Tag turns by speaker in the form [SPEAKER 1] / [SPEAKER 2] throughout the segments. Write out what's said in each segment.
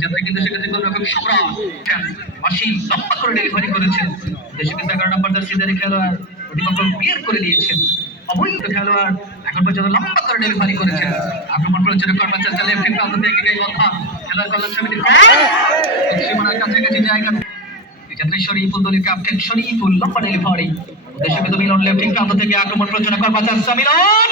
[SPEAKER 1] যাতে কিন্তু সেক্ষেত্রে গোলরক্ষক সম্রাট মাসিম লম্বা করে ডেলিভারি করেছেন। দেশে কিন্তু এগারো নম্বর সিদারি খেলোয়াড় করে দিয়েছেন। অবৈধ খেলোয়াড় এখন পর্যন্ত লম্বা করে ডেলিভারি করেছেন। আক্রমণ করেছেন কর্মচারী চালিয়ে প্রান্ত থেকে গিয়ে কথা। খেলোয়াড় কল্যাণ সমিতি সীমানার কাছাকাছি জায়গা। এক্ষেত্রে শরীফুল ক্যাপ্টেন শরীফুল লম্বা ডেলিভারি দেশে কিন্তু মিলন লেফট প্রান্ত থেকে আক্রমণ প্রচনা কর্মচারী মিলন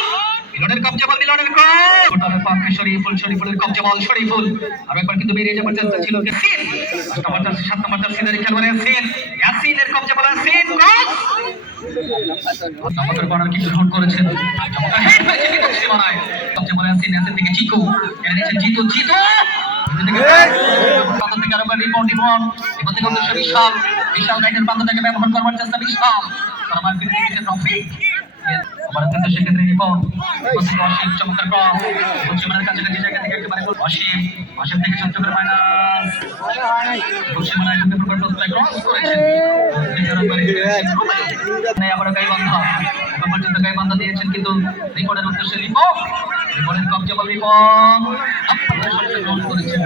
[SPEAKER 1] মিলনের কবজা বল মিলনের কপ ওটার পক্ষে শরীফুল শরীফুলের কবজা বল শরীফুল। আর একবার কিন্তু বেরিয়ে যাবার চেষ্টা ছিল ইয়াসিন। আট নম্বর জার্সি সাত নম্বর জার্সি ধরে খেলোয়াড় ইয়াসিন। ইয়াসিনের কবজা বল ইয়াসিন ক্রস আমাদের কর্নার কিক গ্রহণ করেছেন। চমৎকার হেড হয়েছে বিপক্ষ সীমানায়। কবজা বল ইয়াসিন ইয়াসিন থেকে চিকু এর নিচে জিতু জিতু! থেকে আরেকবার রিপন রিপন এবার থেকে উদ্দেশ্য বিশাল। বিশাল রাইটের প্রান্ত থেকে ব্যবহার করবার চেষ্টা বিশাল। আমার ফিরে রফিক আবার কিন্তু সেক্ষেত্রে রিপন অসীম জায়গা থেকে একেবারে। অসীম অসীম করে গাইবান্ধা দিয়েছেন কিন্তু রিপনের উদ্দেশ্যে রিপন রিপনের কবজা বল রিপন গ্রহণ করেছেন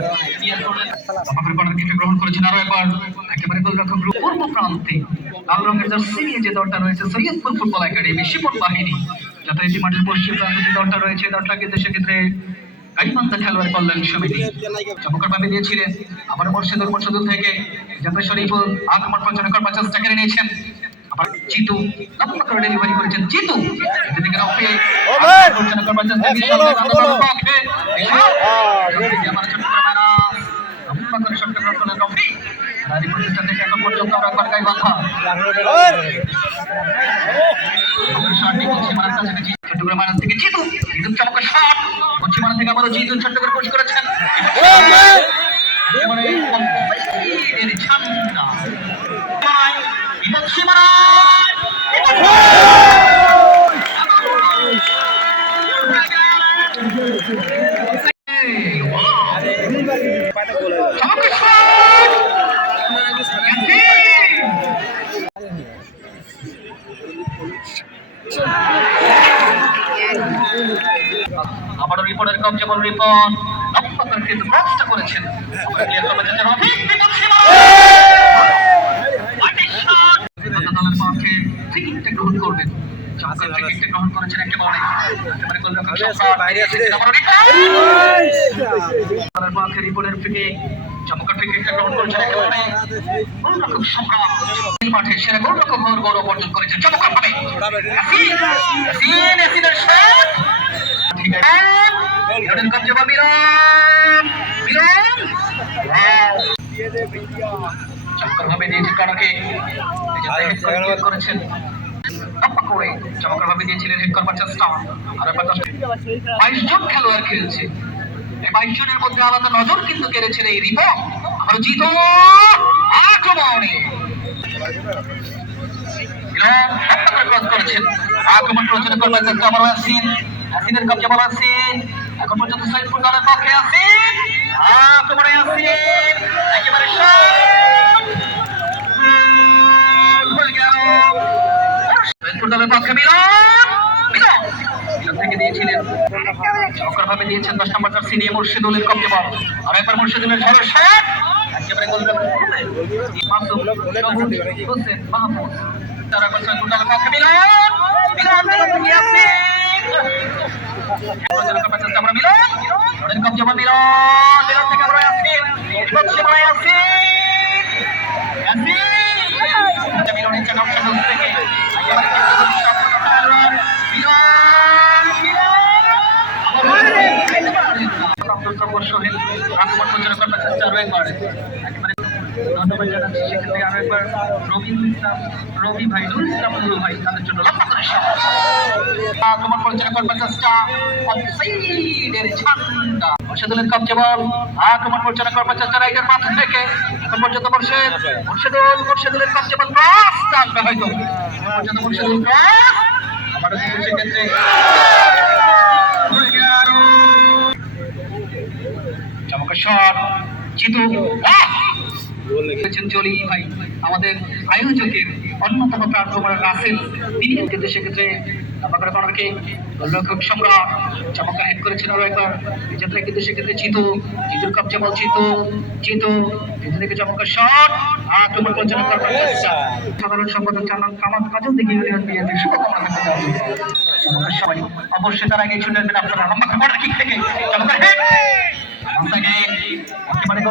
[SPEAKER 1] গ্রহণ করেছেন আরও একবার একেবারে গোলরক্ষক পূর্ব প্রান্তে লাল রঙের জার্সি নিয়ে যে দলটা রয়েছে সৈয়দপুর ফুটবল একাডেমি শিপন বাহিনী। যথারীতি মাঠের পশ্চিম প্রান্তে যে দলটা রয়েছে দলটা কিন্তু সেক্ষেত্রে গাইবান্ধা খেলোয়াড় কল্যাণ সমিতি। চমৎকার ভাবে দিয়েছিলেন। আবার মোর্শেদুল মোর্শেদুল থেকে যাতে শরীফুল আক্রমণ পর্যন্ত করবার চেষ্টা করে নিয়েছেন। আবার জিতু লম্বা করে ডেলিভারি করেছেন। জিতু এদিকে রফি পর্যন্ত করবার চেষ্টা বিশাল পক্ষে বিশাল রফিকে আমার ছোট্ট করে মারা লম্বা করে শটটা গ্রহণ করলেন রফি আর থেকে এখন থেকে জিতু জিতু চমৎকার শট পশ্চিমার থেকে আবারও জিতু করে পুশ করেছেন একেবারে এর ঠান্ডা বিপদ সীমানায় চমৎকার শট আবারও রিপোর্টের কবজা বল রিপন লম্বা করে কিন্তু করেছেন আবার ক্লিয়ার করবে চাচা রফিক বিপদ দলের পক্ষে ফ্রিকিংটা গ্রহণ করবেন চমৎকার ফ্রিকিংটা গ্রহণ করেছেন একেবারে একেবারে গোলরক্ষক সম্রাট
[SPEAKER 2] বাইরে আছে রে।
[SPEAKER 1] আবারও রিপন দলের পক্ষে রিপনের ফ্রিকিং চমৎকার ফ্রিকিংটা গ্রহণ করেছেন একেবারে গোলরক্ষক সম্রাট মাঠে সেরা গোলরক্ষক হওয়ার গৌরব অর্জন করেছেন চমৎকার ভাবে শট ঠিক আছে বা চমৎকার দিয়েছে কানাকে করেছেন চমৎকার ভাবে দিয়েছিলেন হেড করবার চেষ্টা আর দশ বাইশ জন খেলোয়াড় খেলছে। বাইশ জনের মধ্যে আলাদা নজর কিন্তু কেড়েছেন এই রিপন। আর জিত আক্রমণে করেছেন। আক্রমণ চেষ্টা আবার আসিন আসিনের কবজা বলা আসিন এখন পর্যন্ত সাইদপুর দলের পক্ষে আসিন আক্রমণে আসিন একেবারে সাইদপুর দলের পক্ষে মিলন। মিলন দিয়েছিলেন? চমৎকার ভাবে দিয়েছেন দশ নম্বর জার্সি নিয়ে মুর্শিদুলের কবজা বল। আর একবার মুর্শিদুলের শট একেবারে গোল মাসুম সবুজ, হোসেন মাহমুদ। তারা করছেন সাইদপুর দলের মিলন। মিলন মিলন আমরা মিলন মিলন থেকে আমরা আসিন বিপক্ষে আমরা আসিন আসিন এটা মিলনের চাকা অংশ থেকে একেবারে মিলন মিলন আব্দুল সবর সোহেল আক্রমণ পর্যন্ত করবার চেষ্টা আরও একবার একেবারে ধন্যবাদ জানাচ্ছি সেক্ষেত্রে আরও একবার রবিনুল ইসলাম, রবি ভাই, নুরুল ইসলাম নুরুল ভাই তাদের জন্য লম্বা করে শট আক্রমণ পরিচালনা করবার চেষ্টা অফসাইডের ঝান্ডা। মুর্শিদুলের কবজা আক্রমণ পরিচালনা করবার চেষ্টা রাইডার মাথা থেকে। এখন পর্যন্ত মুর্শিদ মুর্শিদুল মুর্শিদুলের কবজা বল ক্রস টানবে হয়তো পর্যন্ত মুর্শিদুল ক্রস আবারও সেক্ষেত্রে হয়ে শট, জিতু। আহ! বলেছেন জলি ভাই, আমাদের আয়োজকের অন্যতম প্রার্থনা রাসেল, তিনি কিন্তু সেক্ষেত্রে লম্বা করে কর্নার কিক গোলরক্ষক সম্রাট চমৎকার হেড করেছেন আরও একবার। যাত্রা কিন্তু সেক্ষেত্রে জিতু, জিতুর কবজা বল জিতু জিতু জিতু থেকে চমৎকার শট আক্রমণ করছেন করবার চেষ্টা সাধারণ সম্পাদক চালান কামাত কাজল দিকে ইউনিয়ন বিএনপির শুভকামনা অবশ্যই তার আগে ছুটে দেবেন আপনারা। লম্বা করে কর্নার কিক থেকে। চমৎকার হেড